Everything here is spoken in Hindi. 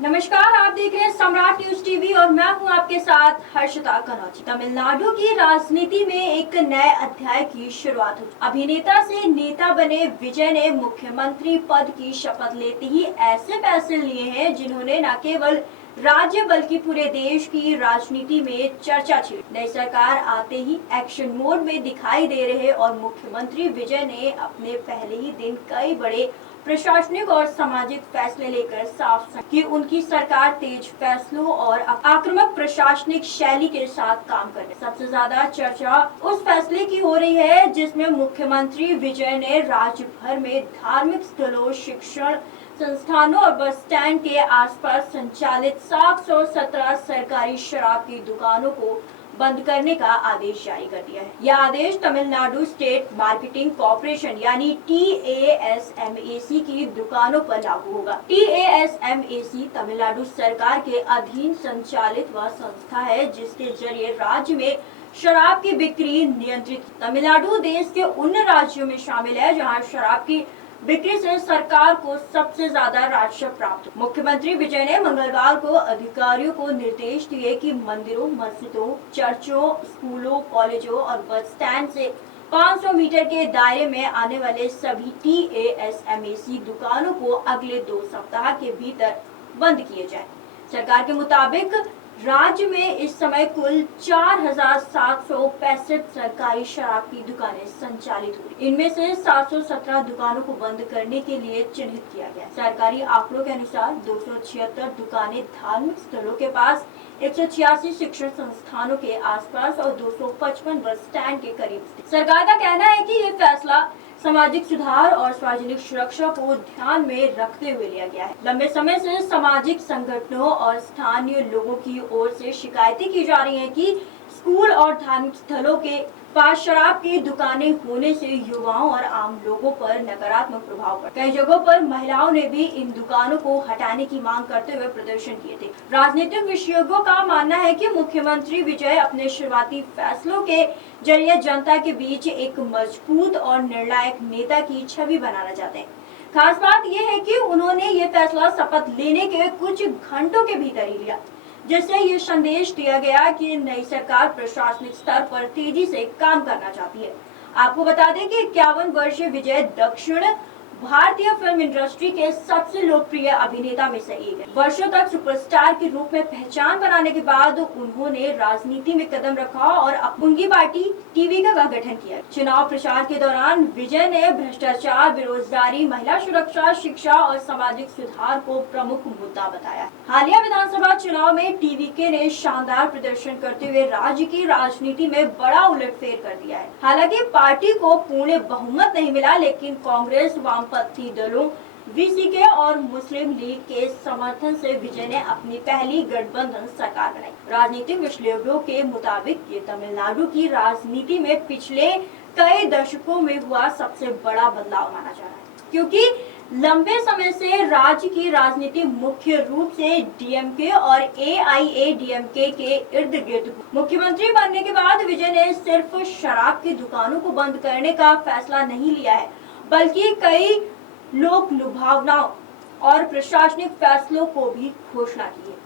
नमस्कार, आप देख रहे हैं सम्राट न्यूज टीवी और मैं हूं आपके साथ हर्षिता कनौजी। तमिलनाडु की राजनीति में एक नए अध्याय की शुरुआत हुई। अभिनेता से नेता बने विजय ने मुख्यमंत्री पद की शपथ लेते ही ऐसे फैसले लिए हैं जिन्होंने न केवल राज्य बल्कि पूरे देश की राजनीति में चर्चा छेड़ी। नई सरकार आते ही एक्शन मोड में दिखाई दे रहे और मुख्यमंत्री विजय ने अपने पहले ही दिन कई बड़े प्रशासनिक और सामाजिक फैसले लेकर साफ कि उनकी सरकार तेज फैसलों और आक्रामक प्रशासनिक शैली के साथ काम कर रही है। सबसे ज्यादा चर्चा उस फैसले की हो रही है जिसमें मुख्यमंत्री विजय ने राज्य भर में धार्मिक स्थलों, शिक्षण संस्थानों और बस स्टैंड के आसपास संचालित 717 सरकारी शराब की दुकानों को बंद करने का आदेश जारी कर दिया है। यह आदेश तमिलनाडु स्टेट मार्केटिंग कॉर्पोरेशन यानी TASMAC की दुकानों पर लागू होगा। TASMAC तमिलनाडु सरकार के अधीन संचालित वह संस्था है जिसके जरिए राज्य में शराब की बिक्री नियंत्रित। तमिलनाडु देश के उन राज्यों में शामिल है जहां शराब की बिक्री से सरकार को सबसे ज्यादा राजस्व प्राप्त। मुख्यमंत्री विजय ने मंगलवार को अधिकारियों को निर्देश दिए कि मंदिरों, मस्जिदों, चर्चों, स्कूलों, कॉलेजों और बस स्टैंड से 500 मीटर के दायरे में आने वाले सभी TASMAC दुकानों को अगले 2 सप्ताह के भीतर बंद किए जाए। सरकार के मुताबिक राज्य में इस समय कुल 4,765 सरकारी शराब की दुकानें संचालित हुई। इनमें से 717 दुकानों को बंद करने के लिए चिन्हित किया गया। सरकारी आंकड़ों के अनुसार 276 दुकानें धार्मिक स्थलों के पास, 186 शिक्षण संस्थानों के आसपास और 255 बस स्टैंड के करीब। सरकार का कहना है कि ये फैसला सामाजिक सुधार और सार्वजनिक सुरक्षा को ध्यान में रखते हुए लिया गया है। लंबे समय से सामाजिक संगठनों और स्थानीय लोगों की ओर से शिकायतें की जा रही हैं कि स्कूल और धार्मिक स्थलों के पास शराब की दुकानें होने से युवाओं और आम लोगों पर नकारात्मक प्रभाव पड़ा। कई जगहों पर महिलाओं ने भी इन दुकानों को हटाने की मांग करते हुए प्रदर्शन किए थे। राजनीतिक विशेषज्ञों का मानना है कि मुख्यमंत्री विजय अपने शुरुआती फैसलों के जरिए जनता के बीच एक मजबूत और निर्णायक नेता की छवि बनाना चाहते हैं। खास बात यह है कि उन्होंने ये फैसला शपथ लेने के कुछ घंटों के भीतर ही लिया, जिससे ये संदेश दिया गया कि नई सरकार प्रशासनिक स्तर पर तेजी से काम करना चाहती है। आपको बता दें कि 51 वर्षीय विजय दक्षिण भारतीय फिल्म इंडस्ट्री के सबसे लोकप्रिय अभिनेता में से एक है। वर्षों तक सुपरस्टार के रूप में पहचान बनाने के बाद उन्होंने राजनीति में कदम रखा और अपनी पार्टी टीवी का गठन किया। चुनाव प्रचार के दौरान विजय ने भ्रष्टाचार, बेरोजगारी, महिला सुरक्षा, शिक्षा और सामाजिक सुधार को प्रमुख मुद्दा बताया। हालिया विधानसभा चुनाव में TVK ने शानदार प्रदर्शन करते हुए राज्य की राजनीति में बड़ा उलटफेर कर दिया है। हालांकि पार्टी को पूर्ण बहुमत नहीं मिला, लेकिन कांग्रेस, वामपंथी दलों, VCK और मुस्लिम लीग के समर्थन से विजय ने अपनी पहली गठबंधन सरकार बनाई। राजनीतिक विश्लेषकों के मुताबिक ये तमिलनाडु की राजनीति में पिछले कई दशकों में हुआ सबसे बड़ा बदलाव माना जा रहा है, क्योंकि लंबे समय से राज्य की राजनीति मुख्य रूप से DMK और AIADMK के इर्द गिर्द। मुख्यमंत्री बनने के बाद विजय ने सिर्फ शराब की दुकानों को बंद करने का फैसला नहीं लिया है, बल्कि कई लोक लुभावनाओं और प्रशासनिक फैसलों को भी घोषणा की है।